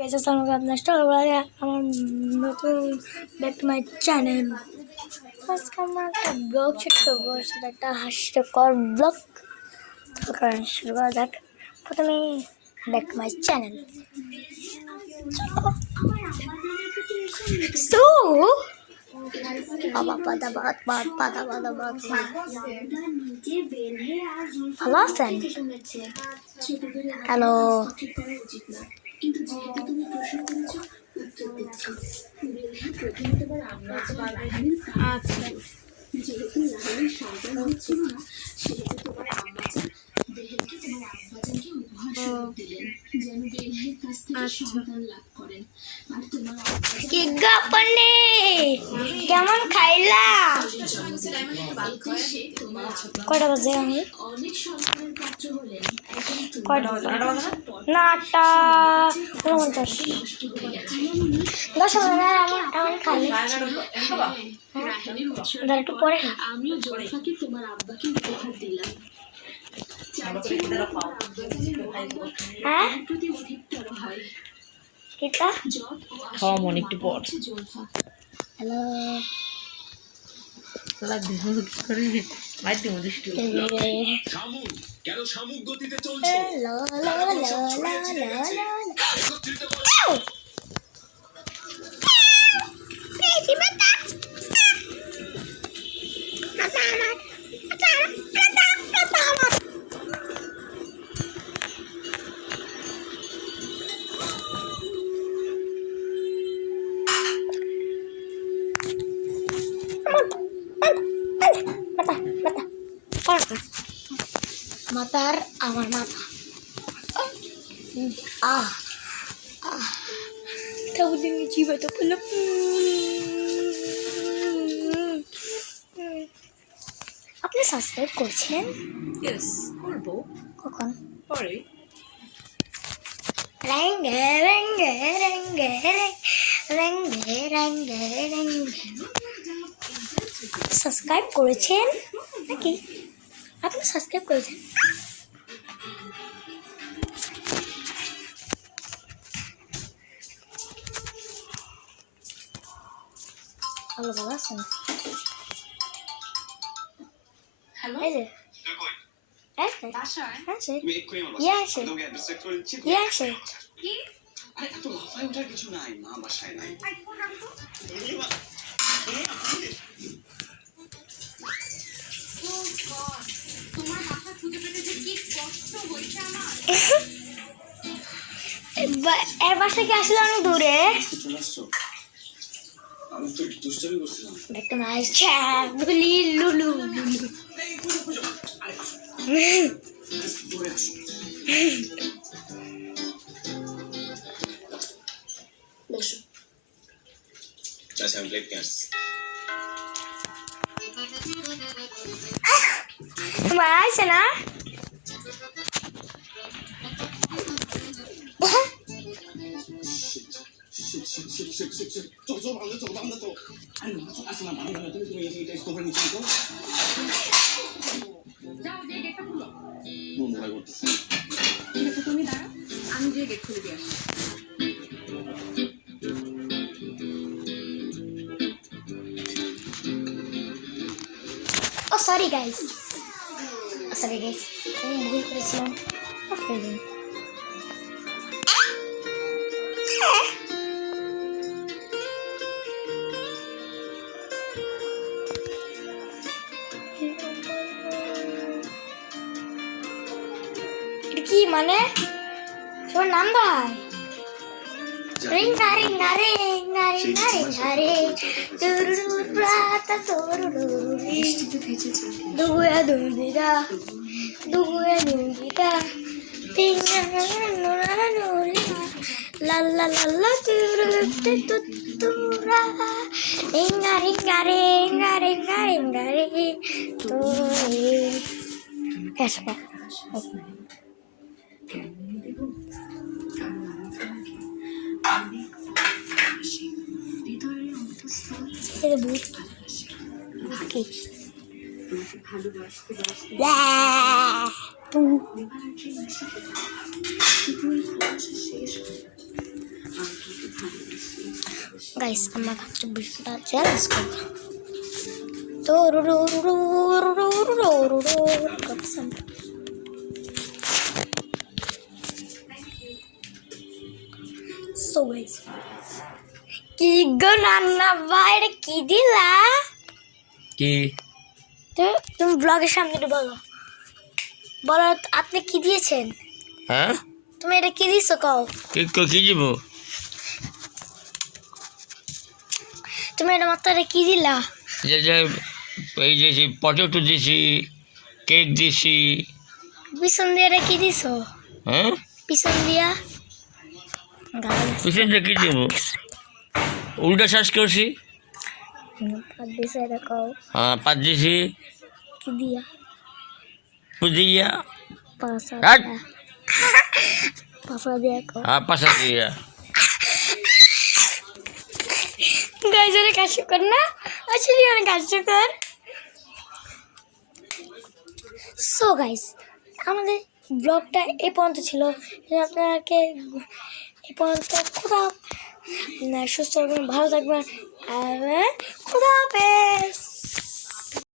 গেছে আমাকে আপনার সবাই আমার নতুন ব্যাক টু মাই চ্যানেল। আজকে আমরা একটা ব্লগ শুট করবো, সেটা একটা হাস্যকর ব্লগ। শুরু করা যাক। প্রথমে back to my channel. So ভালো আছেন? হ্যালো, কেমন খাইলা? কয়টা বাজে? না, 8:49। 10 আমার খাই একটু পরে। হ্যাঁ, খাওয়া মন একটু পর। হ্যালো, মাথার আমার মাথা জীবত করলো। আপনি সাবস্ক্রাইব করছেন? ইয়েস, করব। কখন? পরে। রঙে রঙে রঙে রঙে রঙে রঙে। সাবস্ক্রাইব করেছেন নাকি? আপনি সাবস্ক্রাইব করেছেন? ভালো ভালো আছেন? হ্যালো, এই যে কিছু নাই, মা বাসায় নাই। এর বাসা কি আসলে অনেক দূরে? আমি তো দুষ্টামি করছিলাম। একটা মাছ বলি লুলু লুলু। আচ্ছা, আমি প্লেট নিয়ে আসছি। তোমার আছে না? আমি যে গেট খুলে দিয়ে আসি। সরি গাইস, আমি ভুল করেছিলাম। এটা কি মানে? সবার নাম ভাই রিঙ্গা রিঙ্গা রিঙ্গা রিঙ্গা রিঙ্গা রে তুরুরু প্রাতা তুরুরু বৃষ্টিতে ভিজেছে। দুগুয়া দুদিদা দুগুয়া দুদিদা তিঙ্গা নুরা নুরিয়া লা লা লা লা তুরুরু তুতুরা রিঙ্গা রিঙ্গা রিঙ্গা রিঙ্গা রিঙ্গা রে তুই এসবা গাইস আমরা কাছে ভিডিওটা চ্যালেঞ্জ করব তো সো গাইস কি গো নান্না বাইরে কি দিলা কি তুমি ব্লগের সামনে একটু বলো বলো আপনি কি দিয়েছেন হ্যাঁ তুমি এটা কি দিছো কও কি দিব তুমি এটা মাত্রা কি দিলা যে এই যে পটেটো দিছি কেক দিছি পিছন দিয়ে এটা কি দিছো হ্যাঁ পিছন দিয়া পিছন দিয়ে কি দিব উল্টা শ্বাস করছি দিছে এটা কও হ্যাঁ পাত দিছি কি দিয়া পুদিয়া পাসা হ্যাঁ পাসা দিয়া কও হ্যাঁ পাশা দিয়া গাইস অনেক হাস্যকর না আসলে অনেক হাস্যকর সো গাইস আমাদের ব্লগটা এই পর্যন্ত ছিল আপনাদেরকে এই পর্যন্ত খুদা সুস্থ থাকবেন ভালো থাকবেন আর খুদা হাফেজ।